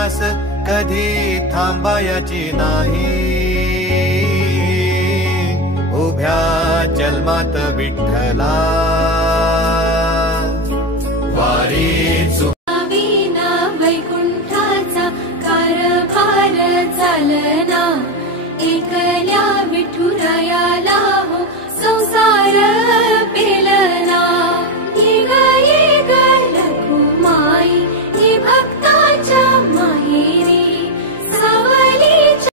ध्यास कधी थांबायची नाही. उभ्या जन्मात विठ्ठला वारी विना वैकुंठाचा कारभार चालना. एकल्या विठुरायाला हो संसार पेलना. ये ग लघुमाई ही भक्ताच्या माहेरी सावलीच्या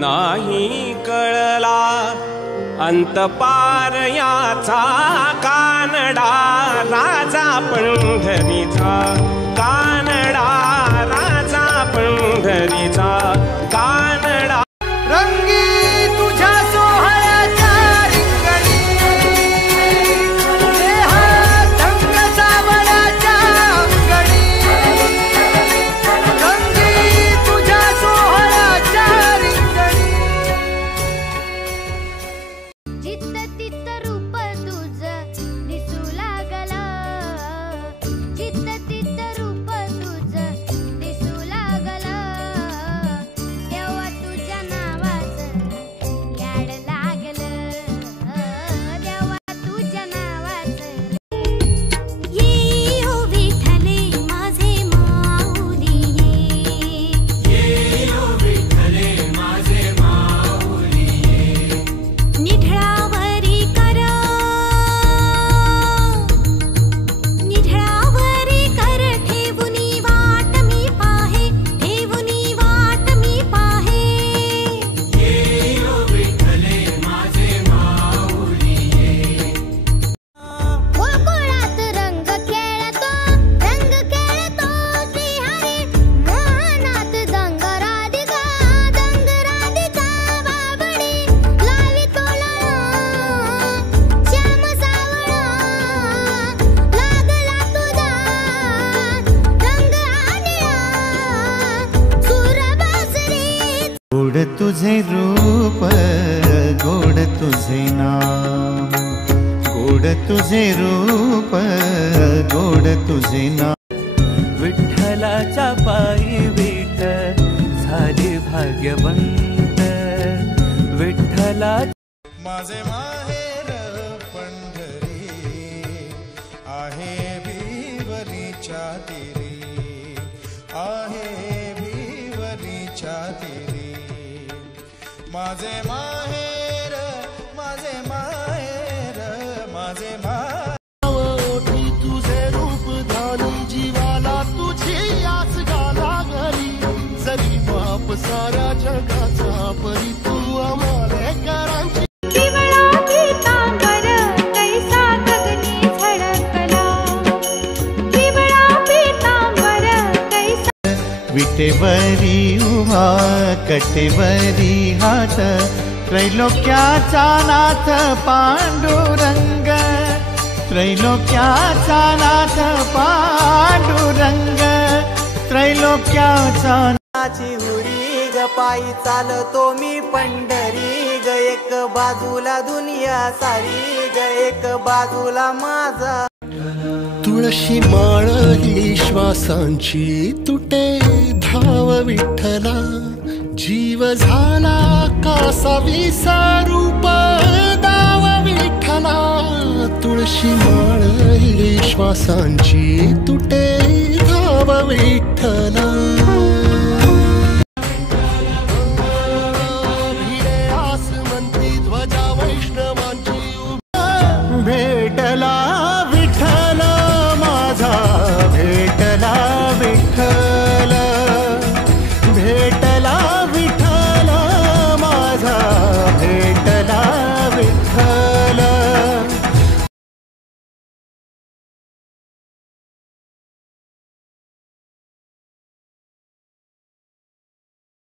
नाही कळला अंतपार याचा. कानडा राजा पंढरीचा, कानडा राजा पंढरीचा, कानडा. रंगी तुझ्या सोहळ्याच्या रिंगणी देहातंग सावळ्याच्या अंगणी. रंगी तुझ्या सोहळ्याच्या रिंगणी. जित्त तित्त रूप तुझं दिसू लागला. जित्त तित्त रूप तुझं दिसू लागला. तेव्हा तुझ्या नावाचं याड लागलं. तेव्हा तुझ्या नावाचं. ये हो विठ्ठले माझे माऊली ये हो विठ्ठले माझे माऊली ये. निढळावरी कर निढळावरी कर ठेवुनी वाट मी पाहे. ठेवुनी वाट मी पाहे. गोकुळात रंग खेळतो श्रीहरी. मोहनात दंग राधिका बाबडी. लावितो श्याम सावळा लागला तुझा रंग आनिया सुरबासरी. गोड तुझे रूप गोड तुझे नाम. गोड तुझे रूप गोड तुझे नाम. विठ्ठलाच्या पायी विठ झाली भाग्यवंत. विठ्ठला माझे माहेर पंढरी आहे भिवरीच्या तीरी. आहे भिवरीच्या तीरी. माझे माहेर माझे माहेर माझे माहेर. तुझे रूप धानी जीवाला तुझी आस गाला घरी. जरी बाप साऱ्या जगाचा परी तू आम्हाला करांची. पिवळा पीतांबर कैसा गगनी झळकला. पिवळा पीतांबर कैसा. विटेवरी उभा कटेवरी हात. त्रैलोक्याचा नाथ पांडुरंग. त्रैलोक्याचा नाथ पांडुरंग. त्रैलोक्याचा नाची हुरी ग पायी चालतो मी पंढरी ग. एक बाजूला दुनिया सारी ग एक बाजूला माझा. तुळशी माळ ही श्वासांची तुटे धाव विठ्ठला. जीव झाला कासा विसारूप दाव विठ्ठला. तुळशी माळ ही श्वासांची तुटे धाव विठ्ठला. भिडे आसमंती ध्वजा वैष्णव